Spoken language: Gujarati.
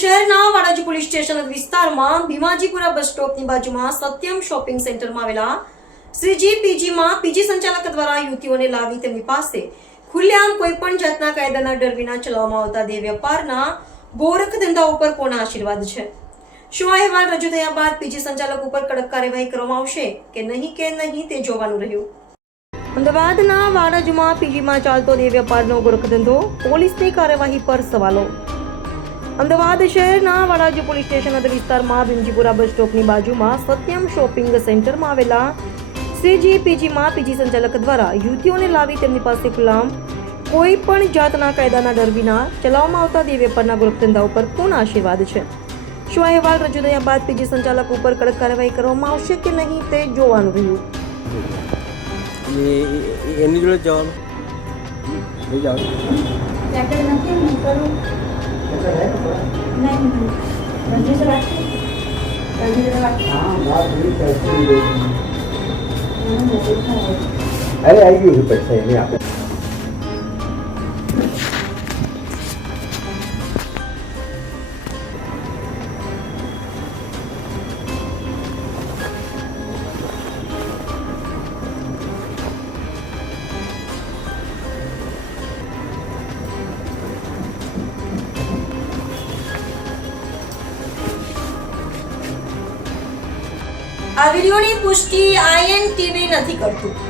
શહેરના વાડાજી પોલીસ સ્ટેશન વિસ્તારમાં ભીમાજીપુરા બસ સ્ટોપની બાજુમાં સત્યમ શોપિંગ સેન્ટરમાં આવેલા શ્રીજી પીજીમાં પીજી સંચાલક દ્વારા યુવતીઓને લાવી તેમની પાસે ખુલ્લેઆમ કોઈ પણ જાતના કાયદાના ડર વિના ચલાવવામાં આવતા દેહ વેપારના ગોરખ ધંધા ઉપર કોના આશીર્વાદ છે? શું આ અહેવાલ રજૂ થયા બાદ પીજી સંચાલક ઉપર કડક કાર્યવાહી કરવામાં આવશે કે નહીં તે જોવાનું રહ્યું. અમદાવાદના વાડાજીમાં પીજીમાં ચાલતો દેહ વેપારનો ગોરખ ધંધો, પોલીસની કાર્યવાહી પર સવાલો. અમદાવાદ શહેરના વાડાજી પોલીસ સ્ટેશન વિસ્તારમાં ભીમજીપુરા બસ સ્ટોપની બાજુમાં સત્યમ શોપિંગ સેન્ટરમાં આવેલા શ્રીજી પીજીમાં પીજી સંચાલક દ્વારા યુવતીઓને લાવી તેમની પાસે ખુલ્લામ કોઈ પણ જાતના કાયદાના ડર વિના ચલાવવામાં આવતા દેહ વેપારના ગોરખ ધંધા ઉપર કોના આશીર્વાદ છે? શું આ અહેવાલ રજૂ થયા બાદ પીજી સંચાલક ઉપર કડક કાર્યવાહી કરવામાં આવશે કે નહીં તે જોવાનું રહ્યું. એની જોડે જવાનું લઈ જવાનું અરે આવી ગયું પૈસા એને આપણે આ વિડીયોની પુષ્ટિ INTV નથી કરતું.